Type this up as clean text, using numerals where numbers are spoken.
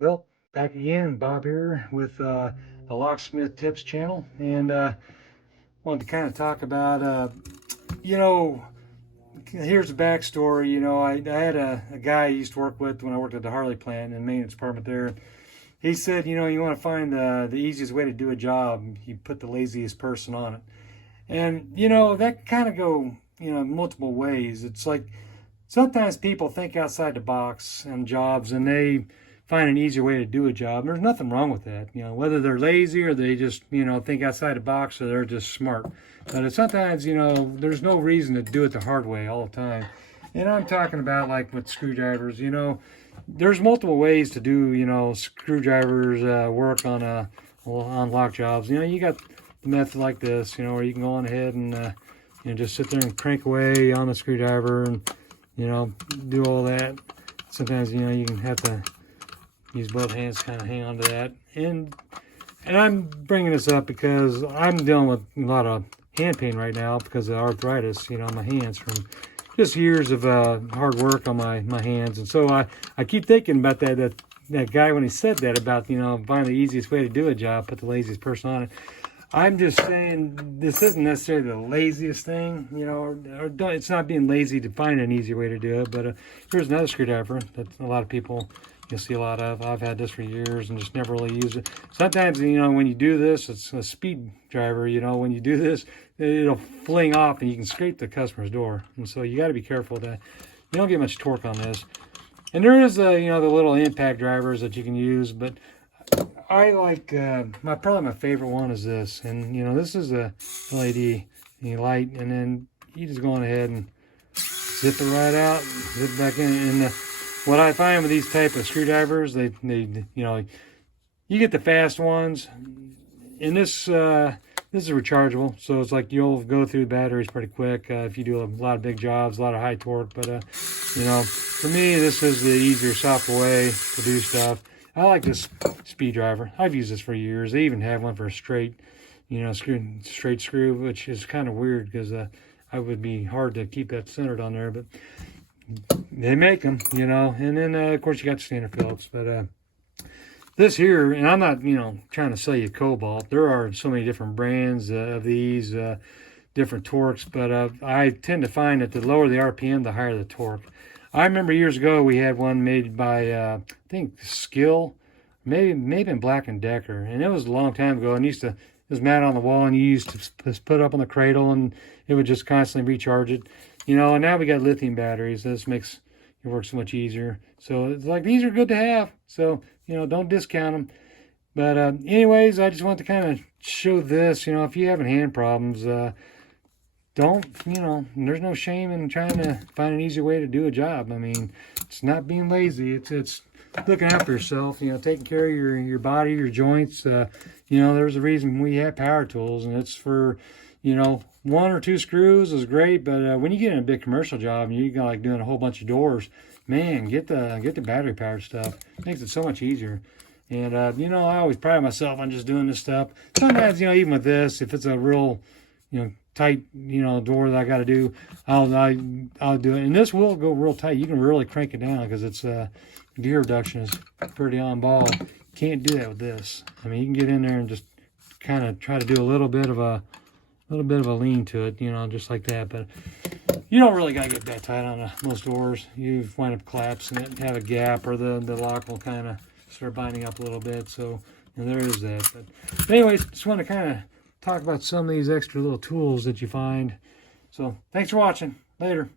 Well, back again, Bob here with the Locksmith Tips channel, and wanted to kind of talk about, you know, here's the backstory. I had a guy I used to work with when I worked at the Harley plant in the maintenance department there. He said, you want to find the easiest way to do a job, you put the laziest person on it. And, that kind of go, multiple ways. It's like sometimes people think outside the box on jobs and they find an easier way to do a job. There's nothing wrong with that. Whether they're lazy or they just, think outside the box or they're just smart. But sometimes, there's no reason to do it the hard way all the time. And I'm talking about like with screwdrivers, there's multiple ways to do, screwdrivers work on lock jobs. You got the method like this, where you can go on ahead and, just sit there and crank away on the screwdriver and, do all that. Sometimes, you can have to use both hands to kind of hang on to that. And I'm bringing this up because I'm dealing with a lot of hand pain right now because of arthritis, on my hands from just years of hard work on my hands. And so I keep thinking about that guy when he said that about, find the easiest way to do a job, put the laziest person on it. I'm just saying this isn't necessarily the laziest thing, it's not being lazy to find an easier way to do it. But here's another screwdriver that a lot of people, you'll see a lot of. I've had this for years and just never really used it. Sometimes, when you do this, it's a speed driver, when you do this, it'll fling off and you can scrape the customer's door. And so you got to be careful that you don't get much torque on this. And there is, the little impact drivers that you can use, but I like, probably my favorite one is this. And, this is a LED light, and then you just go on ahead and zip it right out, zip it back in. And what I find with these type of screwdrivers, they you get the fast ones, and this is rechargeable, so it's like you'll go through the batteries pretty quick if you do a lot of big jobs, a lot of high torque. But for me, this is the easier, softer way to do stuff. I like this speed driver. I've used this for years. They even have one for a straight screw, which is kind of weird because I would be hard to keep that centered on there, but they make them, and then of course you got the standard Phillips. But this here, and I'm not trying to sell you Cobalt, there are so many different brands of these different torques, but I tend to find that the lower the RPM, the higher the torque. I remember years ago we had one made by I think Skill, maybe in Black & Decker, and it was a long time ago. And it was mounted on the wall, and you used to put up on the cradle, and it would just constantly recharge it. And now we got lithium batteries. This makes it work so much easier. So it's like, these are good to have. So, don't discount them. But anyways, I just want to kind of show this, if you having hand problems, don't, there's no shame in trying to find an easy way to do a job. I mean, it's not being lazy. It's looking after yourself, taking care of your body, your joints. There's a reason we have power tools, and it's for, one or two screws is great, but when you get in a big commercial job and you're like doing a whole bunch of doors, man, get the battery powered stuff. It makes it so much easier. And I always pride myself on just doing this stuff. Sometimes, even with this, if it's a real, tight, door that I got to do, I'll do it. And this will go real tight. You can really crank it down because it's gear reduction is pretty on ball. Can't do that with this. I mean, you can get in there and just kind of try to do a little bit of a lean to it, just like that. But you don't really got to get that tight on most doors. You wind up collapsing it and have a gap, or the lock will kind of start binding up a little bit. So there is that. But anyways, just want to kind of talk about some of these extra little tools that you find. So thanks for watching. Later.